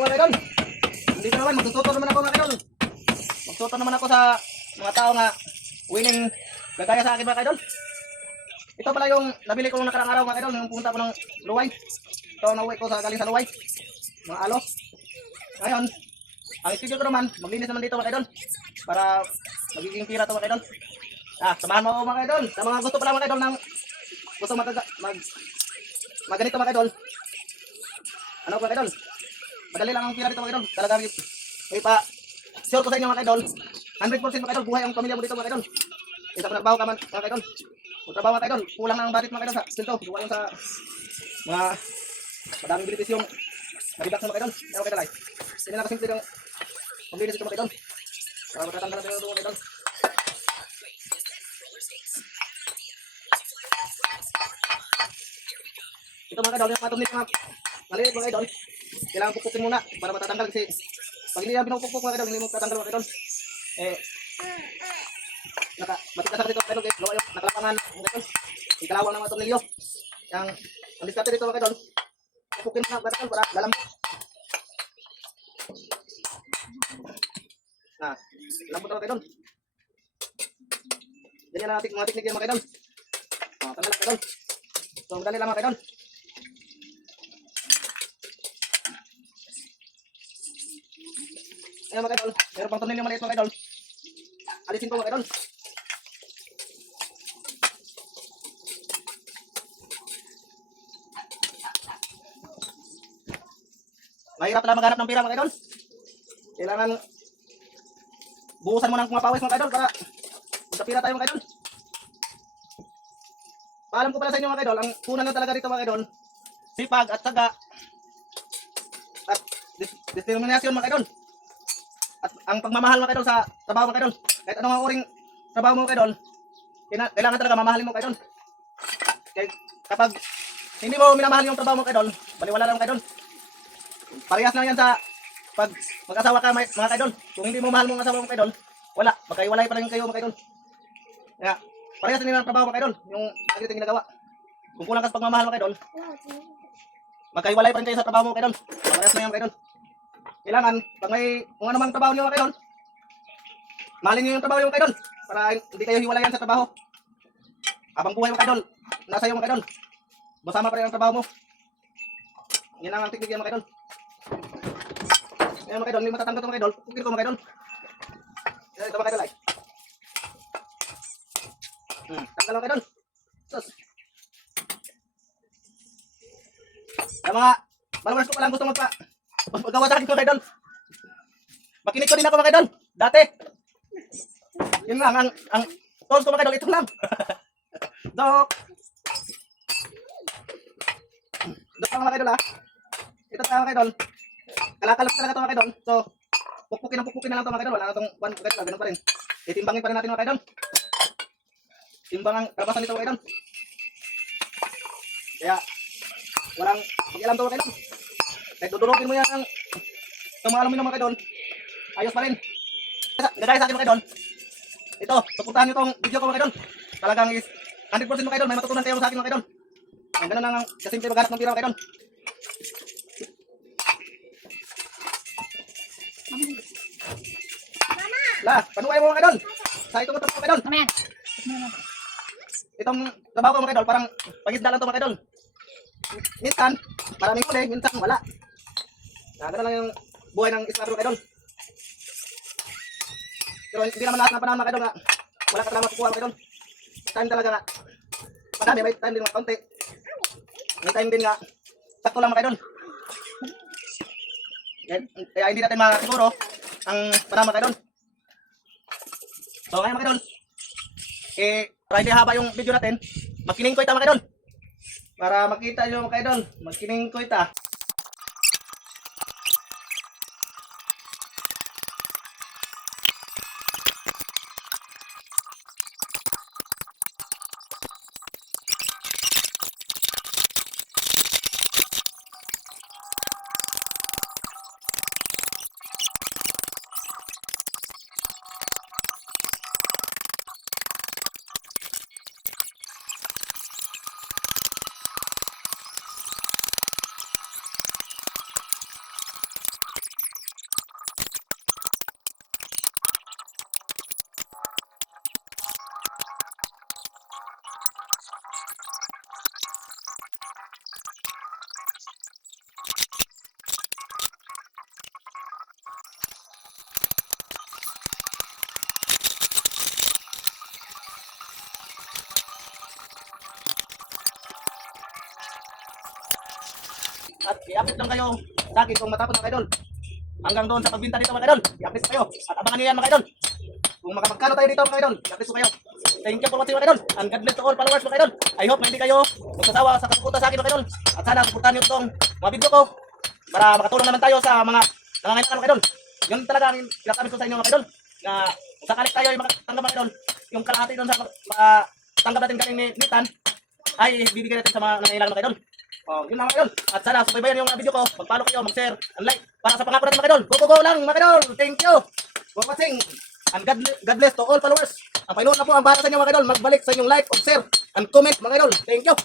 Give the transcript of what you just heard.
mga idol. Dito naman, magtututo naman ako mga idol. Magtututo naman ako sa mga tao nga winning gagaya sa akin mga idol. Ito pala yung nabili ko nung nakarang araw mga idol, yung pumunta ko ng Luway. Ito ang nauwi ko sa galing sa Luway. Mga alo. Ngayon, ang schedule ko naman, maglinis naman dito mga idol. Para magiging tira ito mga idol. Samahan mo ako mga idol. Sa mga gusto pala mga idol ng gusto maganito mga idol. Ano mga idol? Madali lang ang tira dito mga idol. Talagang sure ko sa inyo mga idol. 100% mga idol, buhay ang pamilya mo dito mga idol. Isa pa nagbaho ka man mga idol. Kung trabaho mga idol, kulang na ang budget mga idol sa silto. Buhay yung sa mga madaming bilitis yung maridak sa mga idol. Ewan kayo talay. Hindi na kasimple yung pambilis ito mga idol. Para matatanggal natin ito mga idol. Ito mga idol, yung matumlit mga maliit mga idol. Kailangan pupukin muna para matatanggal kasi pag hindi yan pinupukpuk mga idol, hindi mo tatanggal mga idol. Matigas na dito mga idol, gawa yung nakalapangan mga idol. Ikalawang ng mga tornilyo. Ang diskarte dito mga idol, pupukin muna mga idol para lalambot. Lambot na mga idol. Ganyan na mga teknik yan mga idol. Tanggal mga idol. So madali lang mga idol. Ayan mga idol, meron pang tornilyo maliit mga idol. Alisin ko mga idol. Mahirap pala maghanap ng pira mga idol. Kailangan buhusan mo ng mga pawis mga idol para magkapira tayo mga idol. Paalam ko pala sa inyo mga idol, ang punan lang talaga dito mga idol, sipag at syaga at determinasyon mga idol. At ang pagmamahal mga idol sa trabaho mga idol. Kahit anong uring trabaho mo mga idol, kailangan talaga mamahalin mo mga idol. Kaya kapag hindi mo minamahal yung trabaho mo mga idol, baliwala lang mga idol. Parehas lang yan sa pag mag-asawa ka mga idol. Kung hindi mo mahal mo ang asawa mo mga idol, wala, magkaiwalay pa rin kayo mga idol. Kaya parehas din ang trabaho mga idol, yung agiting ginagawa. Kung kulang ka sa pagmamahal mga idol, magkaiwalay pa rin kayo sa trabaho mo mga idol. Parehas lang yan mga idol. Kailangan, pag may kung ano mang trabaho niyo mga idol, mahalin niyo yung trabaho niyo mga idol para hindi kayo hiwalayan sa trabaho. Habang buhay mga idol, nasa iyo mga idol, masama pa rin ang trabaho mo. Yan lang ang teknik yan mga idol. Ayan mga idol, hindi matatanggal ito mga idol. Pukil ko mga idol. Ito mga idol ay. Tanggal mga idol. Sus. Yung mga followers ko palang gusto maggawa sa akin mga idol. Makinig ko din ako mga idol. Dati. Yun lang, ang tools ko mga idol, ito lang. Dok lang mga idol ha. Ito tayo mga idol. Kalakalap talaga ito mga idol. So, pukpukin na lang ito mga idol. Wala na itong one mga idol. Ganun pa rin. Itimbangin pa rin natin mga idol. Timbang ang kalabasan nito mga idol. Kaya, walang pag-ilam ito mga idol. Kahit dudurugin mo yan ang mga aluminum mga idol, ayos pa rin. Gagaya sa akin mga idol. Ito, suportahan nyo itong video ko mga idol. Talagang 100% mga idol. May matutunan kayo sa akin mga idol. Ang ganun lang ang kasimple maghanap ng pira mga idol. Panuway mo mga idol. Sa itong trabaho mga idol. Itong trabaho ko mga idol, parang pangisda lang ito mga idol. Minsan, maraming huli, minsan wala. Ganun lang yung buhay ng isla mga idol. Pero hindi naman lahat ng panahon mga idol nga wala ka talaga makukuha mga idol. Time talaga nga madami, may time din mga konti. May time din nga sakto lang mga idol. Kaya hindi natin masiguro ang panahon mga idol. So ngayon mga idol, para hindi haba yung video natin, magkining ko ita mga idol. Para makita nyo mga idol, magkining ko ita. i-update lang kayo sa akin kung matapos mga idol. Hanggang doon sa pagbinta dito mga idol, i-update kayo. At abangan niyo yan mga idol. Kung magkano tayo dito mga idol, i-update ko kayo. Thank you for watching mga idol. And God bless to all followers mga idol. I hope na hindi kayo magsasawa sa kasuporta sa akin mga idol. At sana suportahan niyo itong mga video ko para makatulong naman tayo sa mga nangangailangan mga idol. Yun talaga ang sinasabi ko sa inyo mga idol. Na kung sakalit tayo ay makatanggap mga idol, yung kalahati doon sa tanggap natin galing ni Nitan ay bibigyan natin sa mga nangangailangan mga idol. Oh, yun lang mga idol. At sana subaybayan yung mga video ko, mag-follow kayo, mag-share, and like para sa pangako natin mga idol. Go lang mga idol. Thank you for watching. And God bless to all followers. Ang Panginoon na po ang bahala sa inyo mga idol. Magbalik sa inyong like, share, and comment mga idol. Thank you.